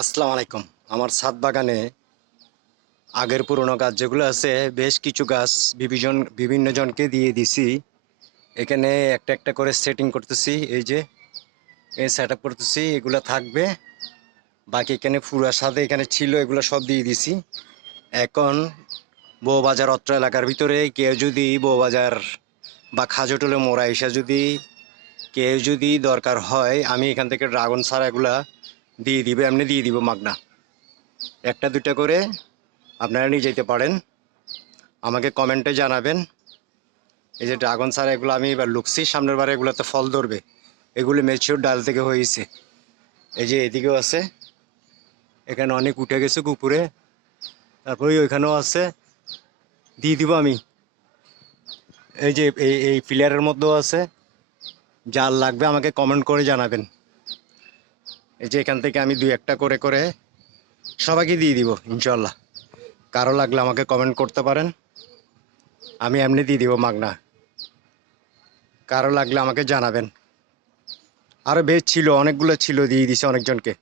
আসসালামু আলাইকুম। আমার ছাদ বাগানে আগের পুরনো গাছ যেগুলো আছে, বেশ কিছু গাছ বিভিন্ন জনকে দিয়ে দিছি। এখানে একটা একটা করে সেটিং করতেছি, এই যে এই সেট আপ করতেছি, এগুলো থাকবে। বাকি এখানে পুরা সাথে এখানে ছিল, এগুলো সব দিয়ে দিছি। এখন বউবাজার অত্র এলাকার ভিতরে কেউ যদি বউবাজার বা খাজোটলে মোড়া এসে যদি কেউ যদি দরকার হয়, আমি এখান থেকে ড্রাগন ছাড়া এগুলা দিয়ে দিব, এমনি দিয়ে দিব মাগনা। একটা দুইটা করে আপনারা নিয়ে যেতে পারেন, আমাকে কমেন্টে জানাবেন। এই যে ড্রাগন ছাড়া এগুলো আমি এবার লুকছি, সামনের বার এগুলোতে ফল ধরবে। এগুলো ম্যাচিওর ডাল থেকে হয়েছে। এই যে এদিকেও আছে, এখানে অনেক উঠে গেছে উপরে, তারপরে ওইখানেও আছে, দিয়ে দিব আমি। এই যে এই প্লেয়ারের মধ্যেও আছে, যার লাগবে আমাকে কমেন্ট করে জানাবেন। এই যে এখান থেকে আমি দুই একটা করে করে সবাইকে দিয়ে দিব ইনশাল্লাহ। কারো লাগলে আমাকে কমেন্ট করতে পারেন, আমি এমনি দিয়ে দিব মাগনা। কারো লাগলে আমাকে জানাবেন। আরও বেশ ছিল, অনেকগুলো ছিল, দিয়ে দিছে অনেকজনকে।